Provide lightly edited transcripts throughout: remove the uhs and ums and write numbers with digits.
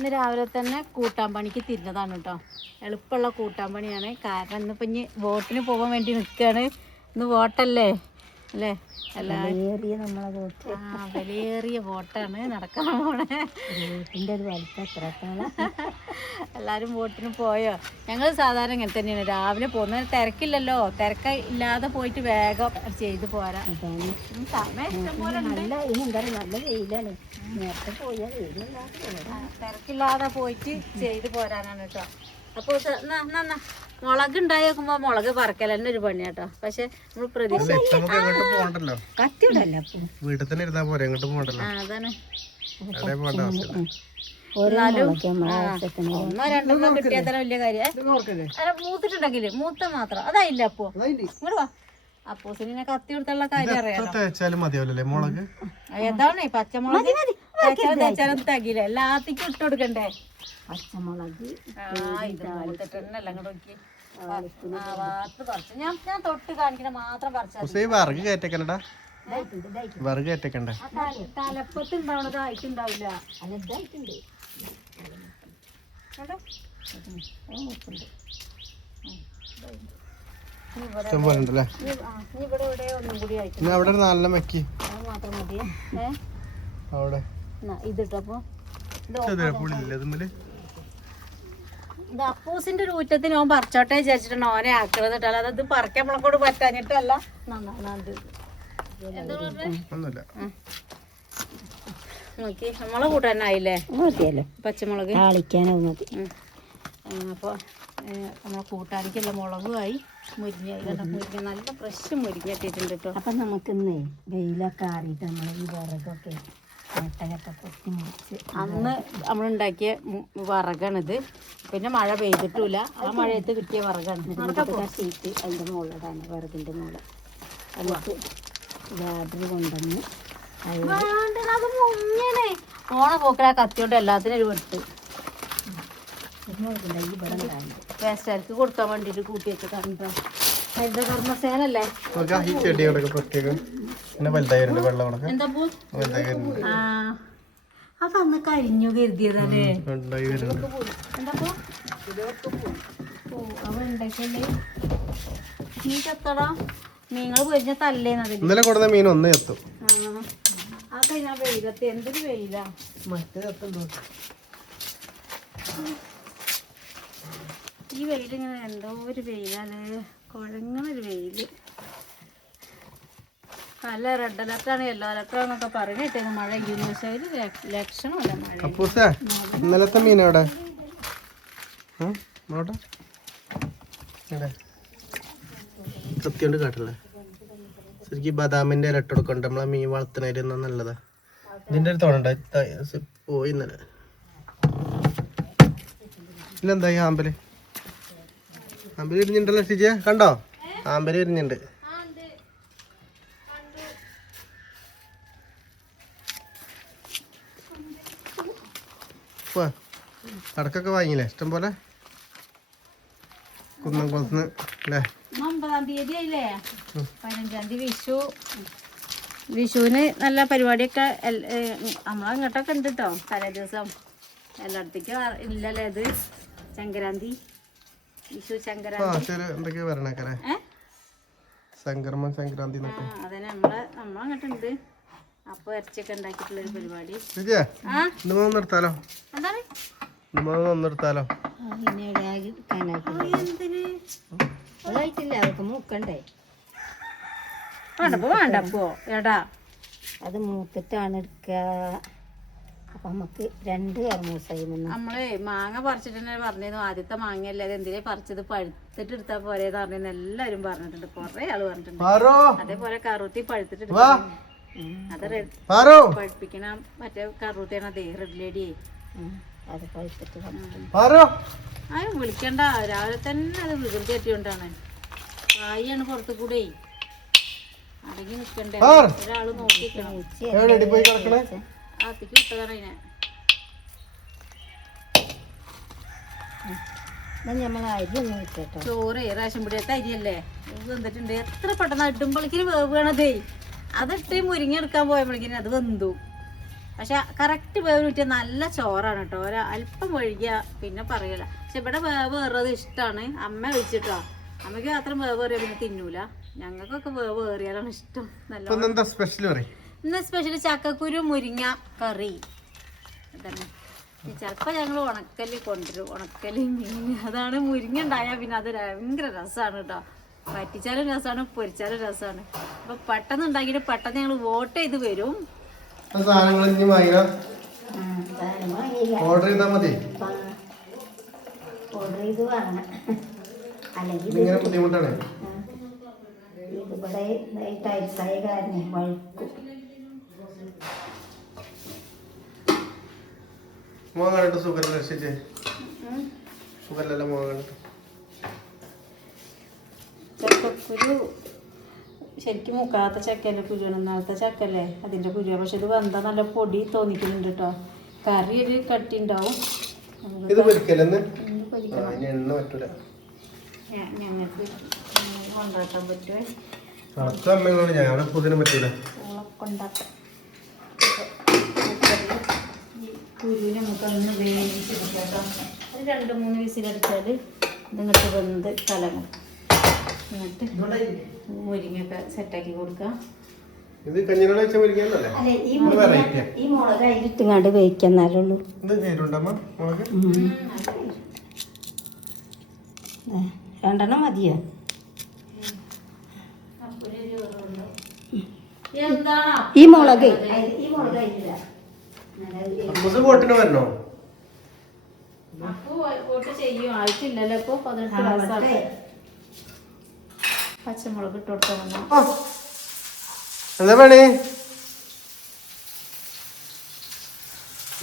ഇന്ന് രാവിലെ തന്നെ കൂട്ടാൻ പണിക്ക് തിരിഞ്ഞതാണ് കേട്ടോ. എളുപ്പമുള്ള കൂട്ടാൻ പണിയാണ്. കാരണം ഇന്നിപ്പോൾ ഇനി വോട്ടിന് പോകാൻ വേണ്ടി നിൽക്കുകയാണ്. ഇന്ന് വോട്ടല്ലേ അല്ലേ? വിലയേറിയ വോട്ടാണ് നടക്കാൻ പോണേ. എല്ലാവരും വോട്ടിന് പോയോ? ഞങ്ങൾ സാധാരണ ഇങ്ങനെ തന്നെയാണ് രാവിലെ പോകുന്നത്. തിരക്കില്ലല്ലോ, തിരക്ക് ഇല്ലാതെ പോയിട്ട് വേഗം ചെയ്ത് പോരാ. സമയം ഇഷ്ടംപോലെ നല്ല വെയിലാണ്. നേരത്തെ പോയാൽ തിരക്കില്ലാതെ പോയിട്ട് ചെയ്ത് പോരാനാണ് കേട്ടോ. അപ്പോൾ മുളക് ഉണ്ടായി നോക്കുമ്പോ മുളക് പറക്കൽ തന്നെ ഒരു പണിയാട്ടോ. പക്ഷെ നമ്മൾ പ്രതീക്ഷ അതാണ്. ഒന്നോ രണ്ടോ കിട്ടിയാൽ തന്നെ വലിയ കാര്യം. മൂത്തിട്ടുണ്ടെങ്കില് മൂത്ത മാത്രം അതായില്ല. അപ്പോ ഇങ്ങോട്ട് വാ. അപ്പോസിനെ കത്തി കൊടുത്തുള്ള കാര്യം അറിയാലോ. ഏതാണ് പച്ചമുളക് തേച്ചാലും തകില എല്ലാത്തിക്കും ഇട്ട് കൊടുക്കണ്ടേ? പച്ചമുളക് ഞാൻ തൊട്ട് കാണിക്കണ മാത്രം തലപ്പത്ത് ഉണ്ടാവണത് ആയിട്ടുണ്ടാവില്ല. ഇവിടെ ഇവിടെ ഒന്നും കൂടി ആയിട്ട് മാത്രം മതിയേ. ഇതിട്ടപ്പോ ഇത് അപ്പൂസിന്റെ ഒരു ഊറ്റത്തിന് ഓൻ പറിച്ചോട്ടെ വിചാരിച്ചിട്ടാണ് ഓനെ ആക്കുന്നത് കേട്ടോ. അല്ലാതെ ഇത് പറിക്കാൻ നമ്മളെക്കൊണ്ട് പറ്റാഞ്ഞിട്ടല്ല. നോക്കി നമ്മളെ കൂട്ടാനായില്ലേ? പച്ചമുളക് മതി. അപ്പോൾ നമ്മളെ കൂട്ടാനിക്കുള്ള മുളകുമായി മുരിങ്ങ നല്ല ഫ്രഷ് മുരിങ്ങ ഇട്ടിട്ടുണ്ട് കേട്ടോ. അപ്പം നമുക്കിന്ന് വെയിലൊക്കെ ആറിയിട്ട് നമ്മൾ ഈ വിറകൊക്കെ അന്ന് നമ്മളുണ്ടാക്കിയ വിറകാണിത്. പിന്നെ മഴ പെയ്തിട്ടില്ല. ആ മഴയത്ത് കിട്ടിയ വിറകാണ്. ഷീറ്റ് അതിൻ്റെ മുകളിലാണ് വിറകിൻ്റെ മുകളിൽ നമുക്ക് ലാഡർ കൊണ്ടുവന്ന് അത് മുങ്ങണേ ഓണ പോക്കല കത്തിയോണ്ട് എല്ലാത്തിനും ഒരു വെട്ട് വേസ്റ്റാർക്ക് കൊടുക്കാൻ വേണ്ടിട്ട് കൂട്ടി വെച്ച് കണ്ടോ. ഹരിത കർമ്മസേനല്ലേ? അതന്ന് കഴിഞ്ഞു കരുതിയതല്ലേ? എന്താപ്പോ അവ ഉണ്ടാക്കിയല്ലേ നീ ചത്തടാ. നിങ്ങൾ പൊരിഞ്ഞ തല്ലേന്നത് മീൻ ഒന്ന് എത്തും. ആ കഴിഞ്ഞാ വെയിലത്ത് എന്തൊരു വെയിലാ. ഈ വെയിലിങ്ങനെ എന്തോ ഒരു വെയിലല്ലേ, കുഴങ്ങണൊരു വെയില്. നല്ല റെഡ് അലർട്ടാണ് യെല്ലോ അലർട്ടാന്നൊക്കെ പറഞ്ഞിട്ടേ മഴ ഇരിക്കുന്നു. പക്ഷെ ഒരു ലക്ഷണമല്ല മഴ. ഇന്നലത്തെ മീൻ എവിടെ? കത്തിയോണ്ട് കാട്ടല്ലേ? ശരിക്കും ബദാമിന്റെ ഇല ഇട്ട് കൊടുക്കണ്ട. നമ്മളെ മീൻ വളർത്തുന്നതിന് നല്ലതാ. ഇതിന്റെ ഒരു തോണണ്ട പോയി ഇന്നലെ. ഇല്ലെന്താ ഈ ആമ്പല് ഇരിഞ്ഞിട്ടുണ്ടല്ലോ ചേച്ചിയെ, കണ്ടോ? ആമ്പല് ഇരിഞ്ഞിട്ടുണ്ട്. അടക്കൊക്കെ വാങ്ങിയില്ലേ ഇഷ്ടം പോലെ? കുന്നംകുളത്തുനിന്ന് അല്ലേ? 9-ാം തീയതി ആയില്ലേ? 15-ാം തീയതി വിഷുവിന് നല്ല പരിപാടിയൊക്കെ നമ്മളങ്ങോട്ടൊക്കെ ഉണ്ട് കേട്ടോ. തലേ ദിവസം എല്ലായിടത്തേക്കും ഇല്ലല്ലേ? ഇത് സംക്രാന്തി, വിഷു സംക്രാന്തി അതന്നെ നമ്മളങ്ങോട്ടുണ്ട്. അപ്പൊ ഇറച്ചിയൊക്കെ ഉണ്ടാക്കിയിട്ടുള്ള ഒരു പരിപാടി. നിർത്താലോ? എന്താണ് നിർത്താലോ? വേണ്ടപ്പോ എടാ അത് മൂത്തിട്ടാണ് എടുക്കുക. അപ്പൊ നമുക്ക് 2 കർമൂസായി. നമ്മളെ മാങ്ങ പറിച്ചിട്ട് പറഞ്ഞിരുന്നു ആദ്യത്തെ മാങ്ങയല്ലേ അത് എന്തിനാ പറിച്ചത്, പഴുത്തിട്ട് എടുത്താ പോരേന്ന് പറഞ്ഞെന്ന് എല്ലാരും പറഞ്ഞിട്ടുണ്ട്. കൊറേ ആള് പറഞ്ഞിട്ടുണ്ട്. അതേപോലെ കറുത്തി പഴുത്തിട്ട് അത് പഴുപ്പിക്കണ മറ്റേ കറുത്തിയാണ്. അതേ റെഡ് ലേഡി അത് പഴുത്തിട്ട് ആരും വിളിക്കണ്ട. രാവിലെ തന്നെ അത് വികൃതി പറ്റിയോണ്ടാണ്. കായാണ് പുറത്തു കൂടെ അടങ്ങി നിക്കണ്ടേ? ഒരാള് നോക്കിക്കണം. ആത്തിക്ക് വിട്ടതാണ് അതിനെ. ചോറ് റേഷൻ പിടിയത്തെ അരിയല്ലേ വെന്തിട്ടുണ്ട്. എത്ര പെട്ടെന്ന് ഇടുമ്പോഴേക്കിന് വേവണതേ. അതിട്ട് മുരിങ്ങ എടുക്കാൻ പോയപ്പോഴേക്കിന് അത് വെന്തു. പക്ഷെ കറക്റ്റ് വേവ് കിട്ടിയ നല്ല ചോറാണ് കേട്ടോ. അല്പം ഒഴുകിയ പിന്നെ പറയല. പക്ഷെ ഇവിടെ വേവ് ഏറുന്നത് ഇഷ്ടമാണ്. അമ്മ വെച്ചിട്ടോ, അമ്മയ്ക്ക് അത്ര വേവ് ഏറിയ പിന്നെ തിന്നൂല. ഞങ്ങൾക്കൊക്കെ വേവ് ഏറിയാലാണ് ഇഷ്ടം. നല്ല ഇന്ന് സ്പെഷ്യൽ ചക്കക്കുരു മുരിങ്ങ കറി അതന്നെ. ചിലപ്പോൾ ഞങ്ങൾ ഉണക്കല് കൊണ്ടുവരും, ഉണക്കല് മീൻ. അതാണ് മുരിങ്ങ ഉണ്ടായാൽ പിന്നെ അത് ഭയങ്കര രസമാണ് കേട്ടോ. വറ്റിച്ചാലും രസമാണ്, പൊരിച്ചാലും രസമാണ്. അപ്പൊ പെട്ടെന്ന് ഉണ്ടാക്കിയിട്ട് പെട്ടെന്ന് ഞങ്ങൾ വോട്ട് ചെയ്ത് വരും. ഓർഡർ ചെയ്താൽ മതി. അല്ലെങ്കിൽ ബുദ്ധിമുട്ടാണ്. ഇവിടെ ടൈൽസായ കാരണം വഴുക്കും. മോൻ കണ്ടിട്ട് സുഖം രക്ഷിച്ചേ. സുഖമല്ലല്ലോ മോൻ കണ്ടിട്ട്. ചക്കക്കുരു ശരിക്കും മുക്കാത്ത ചക്കല്ലേ കുരുവാണ്. നാളത്തെ ചക്കല്ലേ അതിൻ്റെ കുരുവാ. പക്ഷെ ഇത് വെന്താ നല്ല പൊടി തോന്നിക്കുന്നുണ്ട് കേട്ടോ. കറി ഒരു കട്ടി ഉണ്ടാവും. ഇത് പൊരിക്കലെന്ന് ഞങ്ങൾക്ക് ഉണ്ടാക്കാൻ പറ്റുമേ. ഉണ്ടാക്കാം. കുരുവിനെ നമുക്കൊന്ന് വേവിച്ചെടുക്കാം കേട്ടോ. അത് 2-3 വിസിലടിച്ചാൽ ഇതിങ്ങോട്ട് വെന്ത് കലങ്ങും. എന്നിട്ട് മുരിങ്ങയൊക്കെ സെറ്റാക്കി കൊടുക്കാം. അല്ലെ ഈ മുളക് അതിലിട്ടുങ്ങാണ്ട് വേവിക്കാന്നാലുള്ളൂ. രണ്ടെണ്ണം മതിയോ? ഈ മുളക് അതില്ല. വരണോ? വോട്ട് ചെയ്യും. ആയിട്ടില്ലല്ലോ ഇപ്പൊ 18 വയസ്സാണ്. പച്ചമുളക് ഇട്ട് കൊടുക്കണം. എന്താ പണി?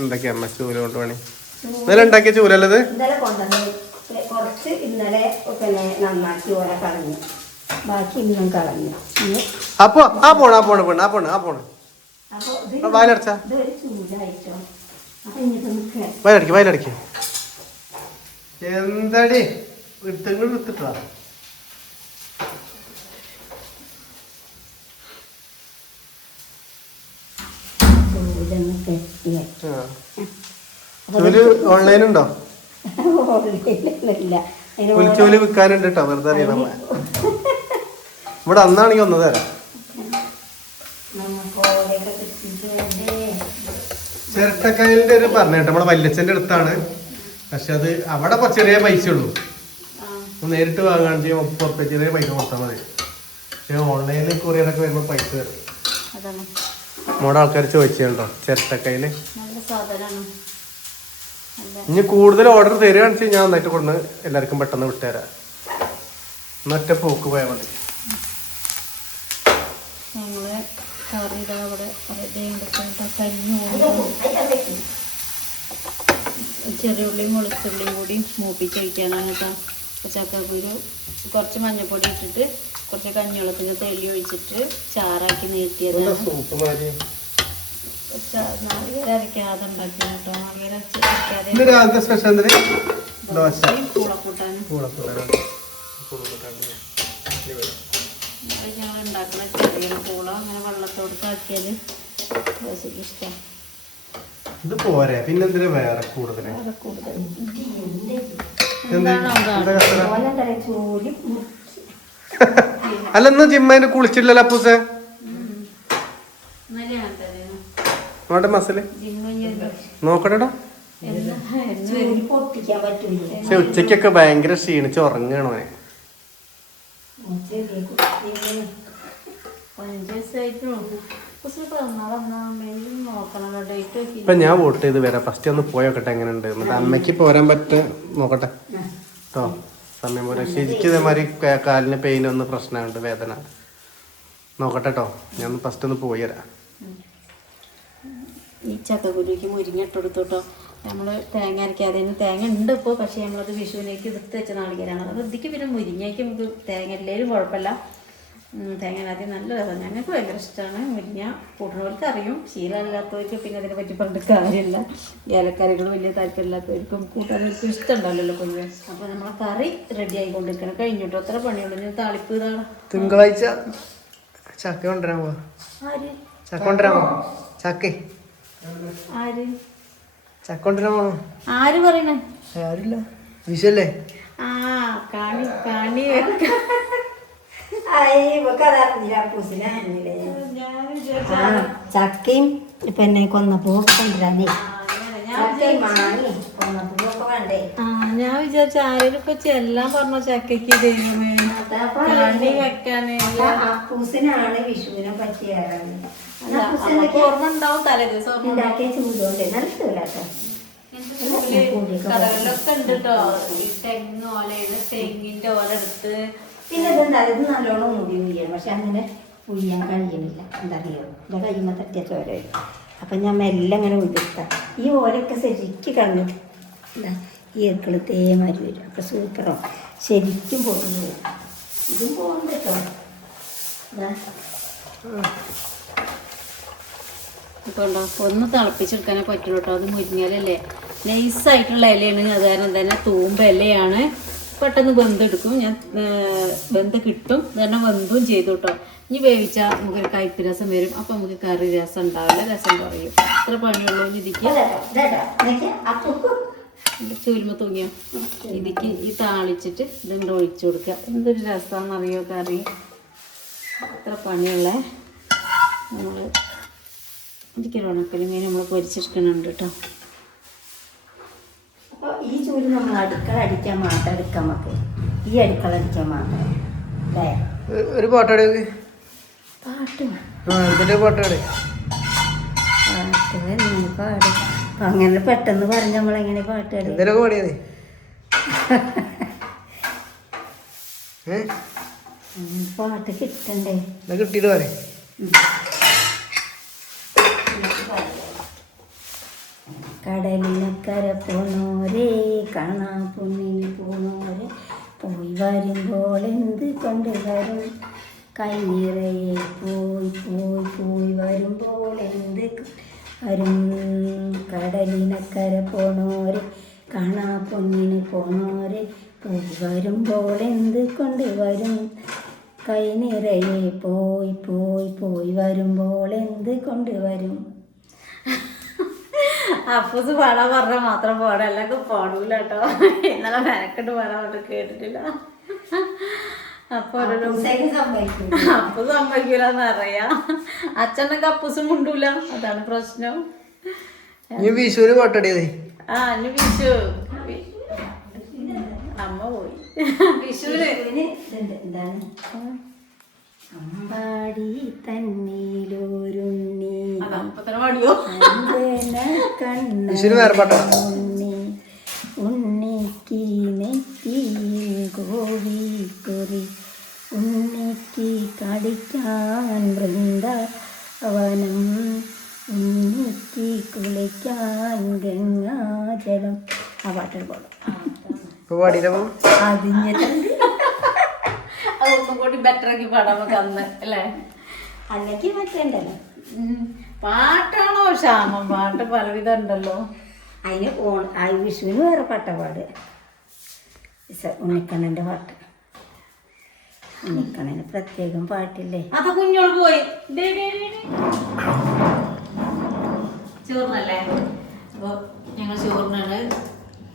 എന്തൊക്കെയാ അമ്മ ചൂല കൊണ്ട് പണി? ഇന്നലെ ഉണ്ടാക്കിയ ചൂലല്ലത്? ഇന്നലെ കൊണ്ടുവന്ന് കുറച്ച് ഇന്നലെ പിന്നെ നന്നാക്കി ഓരോ കളഞ്ഞു, ബാക്കി ഇന്നും കളഞ്ഞു. അപ്പൊ വയലടച്ച ഇതൊരു ചൂടായിട്ടോ. അപ്പൊ ഇനി വയലടക്കി എന്താടി എടുത്തിട്ടാ? ഓൺലൈൻ ഉണ്ടോ? പുലിച്ചോല് വിൽക്കാനുണ്ട് കേട്ടോ. വെറുതെ അറിയണം. ഇവിടെ അന്നാണെങ്കിൽ ഒന്ന് തരാം. ചിരട്ടക്കായലിന്റെ ഒരു പറഞ്ഞേട്ടോ, നമ്മളെ വല്യച്ഛന്റെ അടുത്താണ്. പക്ഷെ അത് അവിടെ ചെറിയ പൈസ ഉള്ളൂ. നേരിട്ട് വാങ്ങാണെങ്കിൽ 30 ചെറിയ പൈസ കൊടുത്താൽ മതി. പക്ഷെ ഓൺലൈനിൽ കൊറിയറൊക്കെ വരുമ്പോൾ പൈസ തരും. നമ്മുടെ ആൾക്കാർ ചോദിച്ചോ ചിരട്ടക്കായല്. ഇനി കൂടുതൽ ഓർഡർ തരികയാണെന്ന് വെച്ചാൽ ഞാൻ നന്നായിട്ട് കൊണ്ട് എല്ലാവർക്കും പെട്ടെന്ന് വിട്ടുതരാം. ഒറ്റ പോക്ക് പോയാൽ മതി. ചെറിയ ഉള്ളിയും വെളുത്തുള്ളിയും കൂടി മൂപ്പിച്ച് കഴിക്കാനാണ് കേട്ടോ. ചക്കക്കുരു കുറച്ച് മഞ്ഞൾപ്പൊടി ഇട്ടിട്ട് കുറച്ച് കഞ്ഞിവെള്ളത്തിൻ്റെ തെളി ഒഴിച്ചിട്ട് ചാറാക്കി നീട്ടിയതാണ്. നാളികേരം അരയ്ക്കാതെ ഉണ്ടാക്കിയത് കേട്ടോ. നാളികേരം അരയ്ക്കാതെ ഞങ്ങൾ ഉണ്ടാക്കുന്ന ചെറിയ പൂള അങ്ങനെ വെള്ളത്തോടൊക്കെ ആക്കിയത് ദോശയ്ക്ക് ഇഷ്ടം. ഇത് പോരെ, പിന്നെന്തിനാ വേറെ കൂടുതൽ? അല്ല ഇന്ന് ജിമ്മേന് കുളിച്ചില്ലല്ലോ അപ്പൂസേ? നോട്ടെ മസില് നോക്കട്ടെടാ. പക്ഷെ ഉച്ചക്കൊക്കെ ഭയങ്കര ക്ഷീണിച്ച് ഉറങ്ങണോ? ഇപ്പൊ ഞാൻ വോട്ട് ചെയ്ത് വരാം. ഫസ്റ്റ് ഒന്ന് പോയോക്കട്ടെ എങ്ങനെയുണ്ട്. എന്നിട്ട് അമ്മയ്ക്ക് പോരാൻ നോക്കട്ടെ കേട്ടോ. സമയം പോലെ ശരിക്കും ഇതേമാതിരി കാലിന് പെയിൻ ഒന്ന് പ്രശ്നമുണ്ട്, വേദന. നോക്കട്ടെ കേട്ടോ. ഞാൻ ഫസ്റ്റ് ഒന്ന് പോയി തരാം. ഈ ചക്കക്കുരുക്ക് മുരിങ്ങ ഇട്ടെടുത്തു കേട്ടോ. നമ്മൾ തേങ്ങ അരയ്ക്കാതെ തേങ്ങ ഉണ്ട് ഇപ്പോൾ. പക്ഷേ നമ്മളത് വിഷുവിനേക്ക് എടുത്ത് വെച്ച നാളികേരാണ്. അത് ഇതിക്ക് പിന്നെ മുരിങ്ങയ്ക്ക് നമുക്ക് തേങ്ങ ഇല്ലേലും കുഴപ്പമില്ല. തേങ്ങ ആദ്യം നല്ല രസം. ഞങ്ങൾക്ക് ഭയങ്കര ഇഷ്ടമാണ് മുരിങ്ങ. കൂട്ടുന്നവർക്ക് അറിയും, ശീലമില്ലാത്തവർക്ക് പിന്നെ അതിനെ പറ്റി പറഞ്ഞിട്ട് കാര്യമില്ല. ഏലക്കറികൾ വലിയ താല്പര്യമില്ലാത്തവർക്കും കൂട്ടാനവർക്കും ഇഷ്ടമുണ്ടാവില്ലല്ലോ പൊതുവെ. അപ്പോൾ നമ്മളെ കറി റെഡി ആയിക്കൊണ്ടിരിക്കണം. കഴിഞ്ഞിട്ടോ അത്ര പണിയുള്ളൂ. ഞാൻ താളിപ്പ് ഇതാണ്. തിങ്കളാഴ്ച ചക്ക കൊണ്ടുവരാൻ പോവാ. ചക്ക കൊണ്ടുവരാമോ? ചക്ക ആര് ചക്കൊണ്ടിനാ പോണോ? ആര് പറയണേ? ആരില്ല, വിഷല്ലേ? ആ കാണി കാണി ചക്കയും പിന്നെ കൊന്നപ്പൂവൊക്കെ കൊണ്ടുവരാനേ. ചക്കയും മാങ്ങി കൊന്നപ്പൂവൊക്കെ വേണ്ടേ? ഞാൻ വിചാരിച്ച ആരെയും ഇപ്പൊ ചെല്ലാൻ പറഞ്ഞ ചക്കയ്ക്ക് ദൈവമേ കണി വെക്കാനേ. അപ്പൂസിനാണ് വിഷുവിനെ പറ്റി ഓർമ്മ ഉണ്ടാവും തലേ ദിവസം ഉണ്ടാക്കിയ ചൂടുകൊണ്ട് നല്ല ചൂടാട്ടോ. കടകളിലൊക്കെ ഉണ്ട് കേട്ടോ. ഈ തെങ്ങ് ഓലയാണ്, തെങ്ങിന്റെ ഓല എടുത്ത്. പിന്നെ ഇതെന്താ ഇത് നല്ലോണം മുടി ഉയ്യാണ്, പക്ഷെ അങ്ങനെ ഉയ്യാൻ കഴിയണില്ല. എന്താ അറിയോ, എൻ്റെ കയ്യുമ്പോൾ തട്ടിയ ചോര വരും. അപ്പം ഞാൻ മെല്ലെ അങ്ങനെ ഉതിർത്താം. ഈ ഓലൊക്കെ ശരിക്ക് കളഞ്ഞിട്ട് എന്താ ഈ എക്കള് തേമാരി വരും. അപ്പം സൂപ്പറോ ശരിക്കും പോകുന്നു വരും. ഇതും പോകുന്നുണ്ട് കേട്ടോ. എന്താ ഇപ്പൊ ഉണ്ടോ ഒന്ന് തിളപ്പിച്ചെടുക്കാനേ പറ്റുള്ളൂ കേട്ടോ. അത് മുരിങ്ങലല്ലേ, നൈസായിട്ടുള്ള ഇലയാണ്. അത് കാരണം തന്നെ തൂമ്പ ഇലയാണ്. പെട്ടെന്ന് വെന്തെടുക്കും. ഞാൻ വെന്ത് കിട്ടും. തന്നെ വെന്തും ചെയ്തു കേട്ടോ. ഇനി വേവിച്ചാൽ നമുക്കൊരു കയ്പ്പ് രസം വരും. അപ്പം നമുക്ക് കറി രസം ഉണ്ടാവില്ല, രസം കുറയും. ഇത്ര പണിയുള്ളൂ. ഇതിക്ക് ചൂലുമ തൂങ്ങിയോ? ഇതിക്ക് ഈ താളിച്ചിട്ട് ഇതുകൊണ്ട് ഒഴിച്ചു കൊടുക്കുക. എന്തൊരു രസമാണെന്നറിയോ കറി. അത്ര പണിയുള്ള നമ്മൾ ഒരിക്കലും ഉണക്കലും മീൻ നമ്മൾ പൊരിച്ചെടുക്കുന്നുണ്ട് കേട്ടോ. അപ്പോൾ ഈ ചൂല് നമ്മൾ അടുക്കള അടിക്കാൻ മാത്രം എടുക്കാം. നമുക്ക് ഈ അടുക്കള അടിക്കാൻ മാത്രം അല്ലേ? ഒരു പാട്ടാട് പാട്ട് പാട്ടാട് പാട്ട് നീ പാട്. അപ്പം അങ്ങനെ പെട്ടെന്ന് പറഞ്ഞ് നമ്മളെങ്ങനെ പാട്ട് പാടി? എന്തൊക്കെ പാടിയത്? പാട്ട് കിട്ടണ്ടേ? കിട്ടിയിട്ട് പറ. കടലിനക്കര പോണോരേ, കാണാ പൊന്നിന് പോണോരെ, പോയി വരുമ്പോൾ എന്ത് കൊണ്ടുവരും? കൈ നിറയെ പോയി പോയി പോയി വരുമ്പോൾ എന്ത് വരും? കടലിനക്കര പോണോരെ, കാണാ പൊന്നിന് പോണോരെ, പോയി വരുമ്പോൾ എന്ത് കൊണ്ടുവരും? കൈ നിറയെ പോയി പോയി പോയി വരുമ്പോൾ എന്ത് കൊണ്ടുവരും? അപ്പൂസ് പാടാൻ പറഞ്ഞാൽ മാത്രം പാടാം, അല്ലെങ്കിൽ പാടൂല കേട്ടോ. ഇന്നലെ മെനക്കെട്ട് പാടാൻ കൊണ്ട് കേട്ടിട്ടില്ല. അപ്പൊ അപ്പൂസ് സമ്മതിക്കൂലെന്ന് അറിയാം. അച്ഛനൊക്കെ അപ്പൂസും മുണ്ടൂല, അതാണ് പ്രശ്നം. വിഷുവിന് പാട്ടടിയതേ. ആ ഇനി വിഷു അമ്മ പോയി. വിഷുവിന് എന്താണ്? അമ്പാടി തന്നീലൂരുണ്ണി ഉണ്ണിക്ക് നെറ്റിയിൽ കോഴിക്കുറി, ഉണ്ണിക്ക് കളിക്കാൻ വൃന്ദാവനം, ഉണ്ണിക്ക് കുളിക്കാൻ ഗംഗാജലം. ആ പാട്ടൊരു പാടും. അതൊന്നും കൂടി ബെറ്റർ ആക്കി പാടാൻ നമുക്ക് അന്ന് അല്ലേ? അല്ലെങ്കിൽ മറ്റേണ്ടല്ലോ. പാട്ടാണോ ക്ഷാമം? പാട്ട് പലവിധം ഉണ്ടല്ലോ. അതിന് വിഷുവിന് വേറെ പാട്ടപാട്. ഉണ്ണിക്കണ്ണൻ്റെ പാട്ട്, ഉണ്ണിക്കണ്ണന് പ്രത്യേകം പാട്ടില്ലേ? അപ്പൊ കുഞ്ഞോൾ പോയി ചോറിനല്ലേ. അപ്പൊ ഞങ്ങൾ ചോറിനാണ്.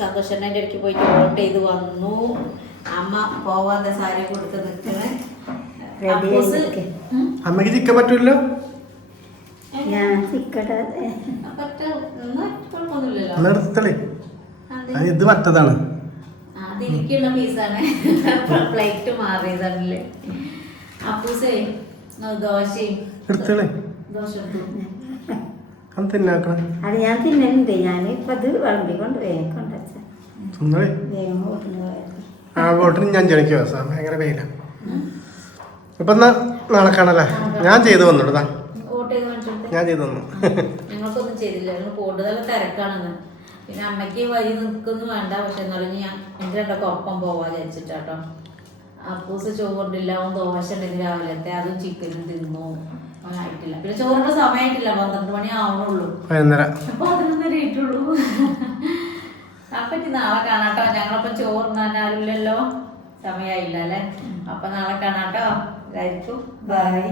സന്തോഷന്റെ ഇടയ്ക്ക് പോയിട്ട് വോട്ട് ചെയ്ത് വന്നു. അമ്മ പോവാതെ സാരി കൊടുത്ത് നിൽക്കണേ. അമ്മക്ക് ചിക്കൻ പറ്റൂല്ലോ. ഞാൻ ചിക്കടാതെ ഇത് മറ്റതാണ്. അതിരിക്കുള്ള പീസാണ്. പ്ലേറ്റ് മാറിയതാണല്ലേ. അപ്പൂസേ ദോശയും ദോശ അത് ഞാൻ തിന്നുന്നുണ്ട്. ഞാൻ ഇപ്പൊ ഇത് വിളമ്പി കൊണ്ട് വേഗം കൊണ്ടുവച്ച വേഗം വോട്ടിന് ഞാൻ ജനിക്കുക ഭയങ്കര വെയില. ഇപ്പൊ നാളെ കാണല്ലേ? ഞാൻ ചെയ്തു വന്നുടാ. ഞാൻ ചെയ്തു വന്നു. ഞങ്ങൾക്കൊന്നും ചെയ്തില്ല. ഞങ്ങൾ കൂടുതൽ തിരക്കാണെന്ന്. പിന്നെ അമ്മയ്ക്ക് വരി നിൽക്കൊന്നും വേണ്ട. പക്ഷെ എന്നാലും ഞാൻ എൻ്റെ രണ്ടൊക്കെ ഒപ്പം പോവാ വിചാരിച്ചിട്ടാട്ടോ. അപ്പൂസ് ചോറില്ല. ദോശ ഉണ്ടെങ്കിൽ രാവിലത്തെ അതും ചിക്കനും തിന്നു. ആയിട്ടില്ല. പിന്നെ ചോറിന്റെ സമയമായിട്ടില്ല. 12 മണി ആവണുള്ളൂ. 11:30 ആയിട്ടുള്ളൂ. അപ്പറ്റി നാളെ കാണാട്ടോ. ഞങ്ങളപ്പം ചോറിനാൻ ആരുമില്ലല്ലോ, സമയമായില്ല അല്ലേ? അപ്പൊ നാളെ കാണാട്ടോ. എല്ലാവർക്കും ബൈ.